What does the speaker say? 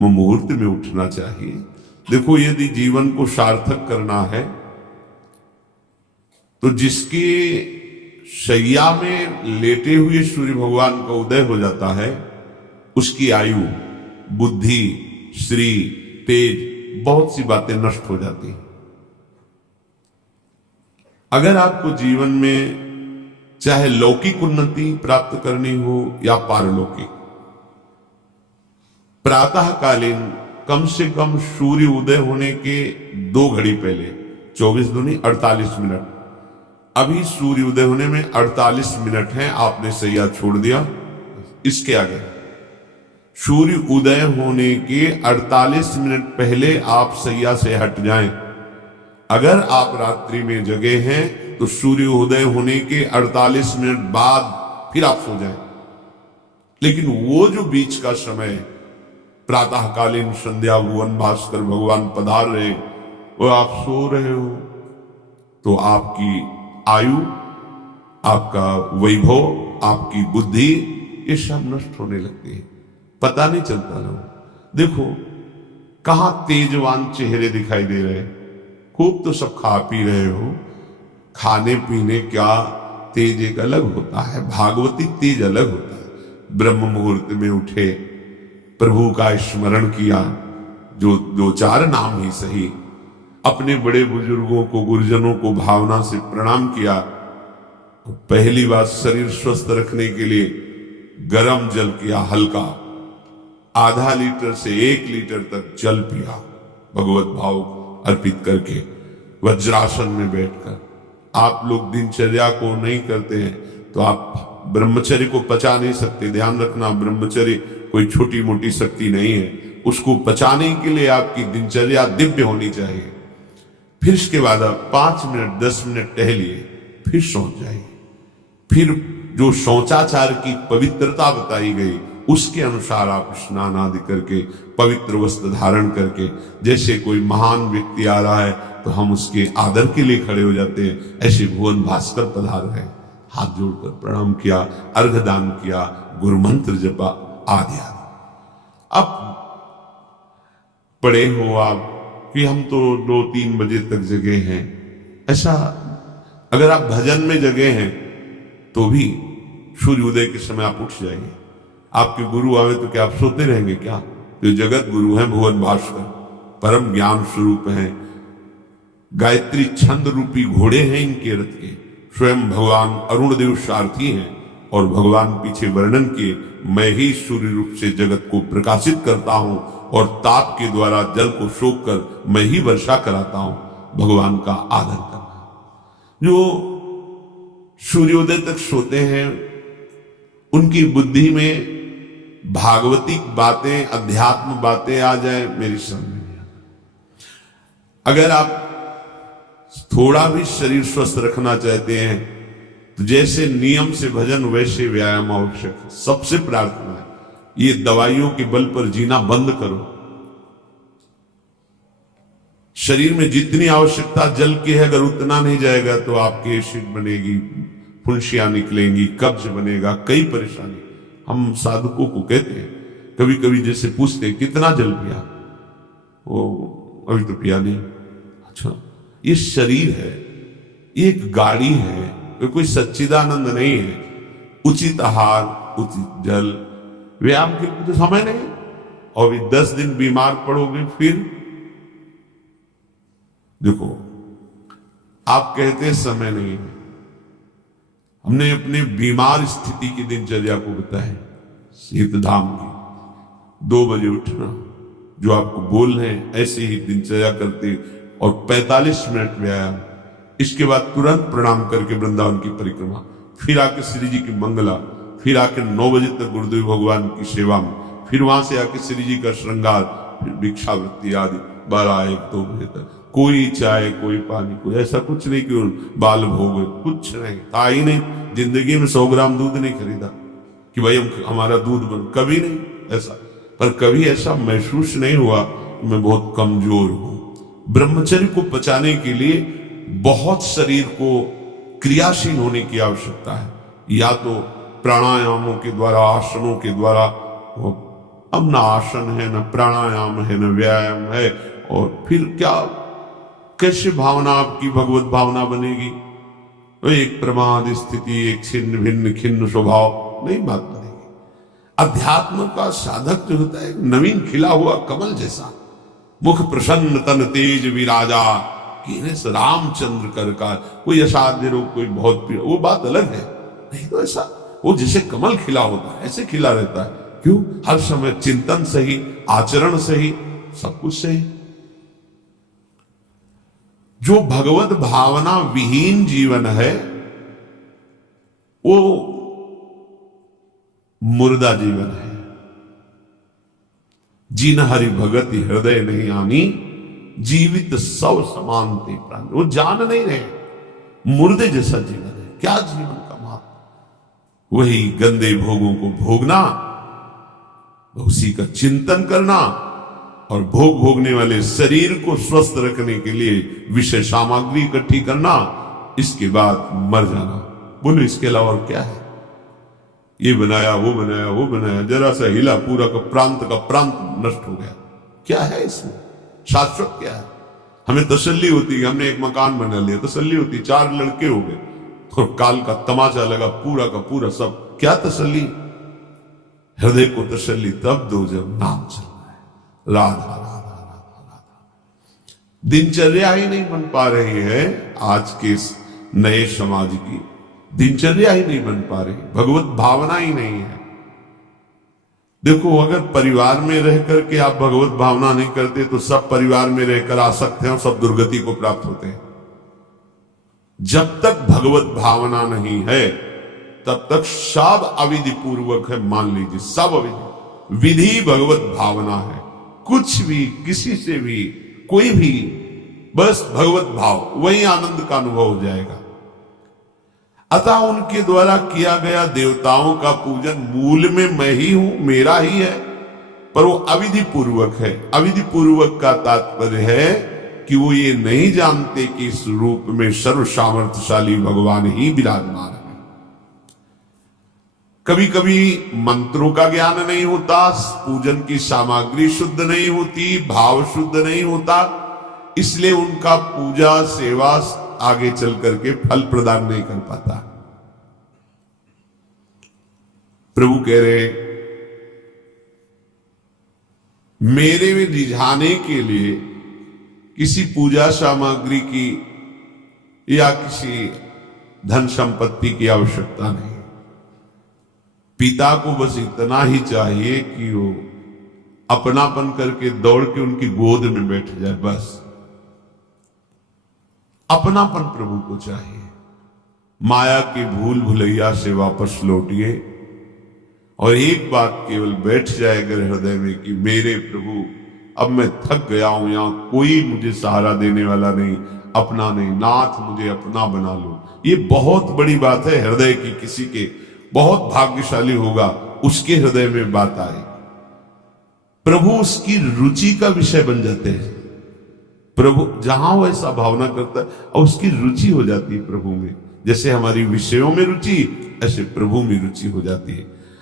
मुहूर्त में उठना चाहिए। देखो, यदि जीवन को सार्थक करना है तो जिसके शैया में लेटे हुए सूर्य भगवान का उदय हो जाता है उसकी आयु, बुद्धि, श्री, तेज, बहुत सी बातें नष्ट हो जाती हैं। अगर आपको जीवन में चाहे लौकिक उन्नति प्राप्त करनी हो या पारलौकिक, प्रातःकालीन कम से कम सूर्य उदय होने के 2 घड़ी पहले, 24 दूनी 48 मिनट, अभी सूर्य उदय होने में 48 मिनट हैं, आपने सैया छोड़ दिया, इसके आगे सूर्य उदय होने के 48 मिनट पहले आप सैया से हट जाएं। अगर आप रात्रि में जगे हैं तो सूर्य उदय होने के 48 मिनट बाद फिर आप सो जाएं। लेकिन वो जो बीच का समय, प्रातःकालीन संध्या भुवन भास्कर भगवान पधार रहे, वो आप सो रहे हो, तो आपकी आयु, आपका वैभव, आपकी बुद्धि, ये सब नष्ट होने लगती है, पता नहीं चलता ना। देखो कहां तेजवान चेहरे दिखाई दे रहे हैं, खूब तो सब खा पी रहे हो, खाने पीने का तेज एक अलग होता है, भागवती तेज अलग होता है। ब्रह्म मुहूर्त में उठे, प्रभु का स्मरण किया, जो 2-4 नाम ही सही, अपने बड़े बुजुर्गों को, गुरुजनों को भावना से प्रणाम किया। पहली बात, शरीर स्वस्थ रखने के लिए गर्म जल किया, हल्का, आधा लीटर से 1 लीटर तक जल पिया, भगवत भाव अर्पित करके, वज्रासन में बैठकर। आप लोग दिनचर्या को नहीं करते हैं तो आप ब्रह्मचर्य को पचा नहीं सकते। ध्यान रखना, ब्रह्मचर्य कोई छोटी मोटी शक्ति नहीं है, उसको पचाने के लिए आपकी दिनचर्या दिव्य होनी चाहिए। फिर इसके बाद आप 5 मिनट 10 मिनट टहलिए, फिर सो जाइए। फिर जो शौचाचार की पवित्रता बताई गई उसके अनुसार आप स्नान आदि करके, पवित्र वस्त्र धारण करके, जैसे कोई महान व्यक्ति आ रहा है तो हम उसके आदर के लिए खड़े हो जाते हैं, ऐसे भुवन भास्कर पधार रहे, हाथ जोड़कर प्रणाम किया, अर्घदान किया, गुरु मंत्र जपा आदि आदि। अब पड़े हो आप कि हम तो 2-3 बजे तक जगे हैं, ऐसा अगर आप भजन में जगे हैं तो भी सूर्योदय के समय आप उठ जाएंगे। आपके गुरु आवे तो क्या आप सोते रहेंगे क्या? जो जगत गुरु हैं भुवन भास्कर, परम ज्ञान स्वरूप हैं, गायत्री छंद रूपी घोड़े हैं इनके रथ के, स्वयं भगवान अरुण देव सारथी हैं, और भगवान पीछे वर्णन किए, मैं ही सूर्य रूप से जगत को प्रकाशित करता हूं और ताप के द्वारा जल को सोख कर मैं ही वर्षा कराता हूं। भगवान का आदर करना। जो सूर्योदय तक सोते हैं उनकी बुद्धि में भागवतिक बातें, अध्यात्म बातें आ जाए, मेरी समझ नहीं आता। अगर आप थोड़ा भी शरीर स्वस्थ रखना चाहते हैं तो जैसे नियम से भजन वैसे व्यायाम आवश्यक है। सबसे प्रार्थना है, ये दवाइयों के बल पर जीना बंद करो। शरीर में जितनी आवश्यकता जल की है, अगर उतना नहीं जाएगा तो आपकी एसिड बनेगी, फुंसियां निकलेंगी, कब्ज बनेगा, कई परेशानी। हम साधकों को कहते हैं, कभी कभी जैसे पूछते हैं कितना जल पिया, वो अभी तो पिया नहीं। अच्छा, ये शरीर है, ये एक गाड़ी है, कोई सच्चिदानंद नहीं है। उचित आहार, उचित जल, व्यायाम के लिए तो समय नहीं। और भी 10 दिन बीमार पड़ोगे फिर देखो, आप कहते हैं समय नहीं है, हमने अपने बीमार स्थिति की दिनचर्या को बताया। सीतधाम की 2 बजे उठना, जो आपको बोल रहे हैं ऐसे ही दिनचर्या करते, और 45 मिनट व्यायाम, इसके बाद तुरंत प्रणाम करके वृंदावन की परिक्रमा, फिर आके श्री जी की मंगला, फिर आके 9 बजे तक गुरुदेव भगवान की सेवा में, फिर वहां से आके श्री जी का श्रृंगार, फिर भिक्षावृत्ति आदि 12-1-2 बजे तक। कोई चाय, कोई पानी, कोई ऐसा कुछ नहीं कि बाल भोग, कुछ नहीं था ही नहीं। जिंदगी में 100 ग्राम दूध नहीं खरीदा कि भाई हमारा दूध बन, कभी नहीं ऐसा। पर कभी ऐसा महसूस नहीं हुआ कि मैं बहुत कमजोर हूं। ब्रह्मचर्य को बचाने के लिए बहुत शरीर को क्रियाशील होने की आवश्यकता है, या तो प्राणायामों के द्वारा, आसनों के द्वारा, अब न आसन है, न प्राणायाम है, न व्यायाम है, और फिर क्या, कैसे भावना आपकी भगवत भावना बनेगी? तो एक प्रमाद स्थिति, एक छिन्न भिन्न खिन्न स्वभाव, नहीं बात बनेगी। अध्यात्म का साधक जो होता है नवीन खिला हुआ कमल जैसा, मुख प्रसन्न तन तेज विराजा, रामचंद्र कर का, कोई असाध्य रोग, कोई बहुत प्रिय, वो बात अलग है। नहीं तो ऐसा वो जैसे कमल खिला होता है ऐसे खिला रहता है। क्यों? हर समय चिंतन सही, आचरण सही, सब कुछ सही। जो भगवत भावना विहीन जीवन है वो मुर्दा जीवन है। जिन हरि भगति हृदय नहीं आनी, जीवित सब समानते प्राण। वो जान नहीं रहे, मुर्दे जैसा जीवन है। क्या जीवन का महत्व? वही गंदे भोगों को भोगना, उसी का चिंतन करना, और भोग भोगने वाले शरीर को स्वस्थ रखने के लिए विषय सामग्री इकट्ठी करना, इसके बाद मर जाना। बोलो इसके अलावा और क्या है? ये बनाया, वो बनाया, वो बनाया, जरा सा हिला, पूरा का प्रांत नष्ट हो गया। क्या है इसमें? शाश्वत क्या है? हमें तसल्ली होती है, हमने एक मकान बना लिया, तसल्ली होती, 4 लड़के हो गए और काल का तमाचा लगा, पूरा का पूरा सब। क्या तसल्ली? हृदय को तसल्ली तब दो जब नाम चलना है, राधा राधा राधा राधा। दिनचर्या ही नहीं बन पा रही है आज के इस नए समाज की, दिनचर्या ही नहीं बन पा रही, भगवत भावना ही नहीं है। देखो, अगर परिवार में रह करके आप भगवत भावना नहीं करते तो सब परिवार में रहकर आसक्त हैं और सब दुर्गति को प्राप्त होते हैं। जब तक भगवत भावना नहीं है तब तक सब अविधि पूर्वक है। मान लीजिए सब अविधि, विधि भगवत भावना है। कुछ भी, किसी से भी, कोई भी, बस भगवत भाव, वही आनंद का अनुभव हो जाएगा। अतः उनके द्वारा किया गया देवताओं का पूजन मूल में मैं ही हूं, मेरा ही है, पर वो अविधि पूर्वक है। अविधि पूर्वक का तात्पर्य है कि वो ये नहीं जानते कि इस रूप में सर्व सामर्थ्यशाली भगवान ही विराजमान है। कभी कभी मंत्रों का ज्ञान नहीं होता, पूजन की सामग्री शुद्ध नहीं होती, भाव शुद्ध नहीं होता, इसलिए उनका पूजा सेवा आगे चल करके फल प्रदान नहीं कर पाता। प्रभु कह रहे, मेरे में रिझाने के लिए किसी पूजा सामग्री की या किसी धन संपत्ति की आवश्यकता नहीं। पिता को बस इतना ही चाहिए कि वो अपनापन करके दौड़ के उनकी गोद में बैठ जाए, बस अपनापन प्रभु को चाहिए। माया की भूल भुलैया से वापस लौटिए और एक बात केवल बैठ जाए अगर हृदय में कि मेरे प्रभु, अब मैं थक गया हूं, यहां कोई मुझे सहारा देने वाला नहीं, अपना नहीं, नाथ मुझे अपना बना लो। ये बहुत बड़ी बात है हृदय की। किसी के बहुत भाग्यशाली होगा उसके हृदय में बात आए, प्रभु उसकी रुचि का विषय बन जाते हैं। प्रभु जहां वो ऐसा भावना करता है और उसकी रुचि हो जाती है प्रभु में। जैसे हमारी विषयों में रुचि, ऐसे प्रभु में रुचि हो जाती है।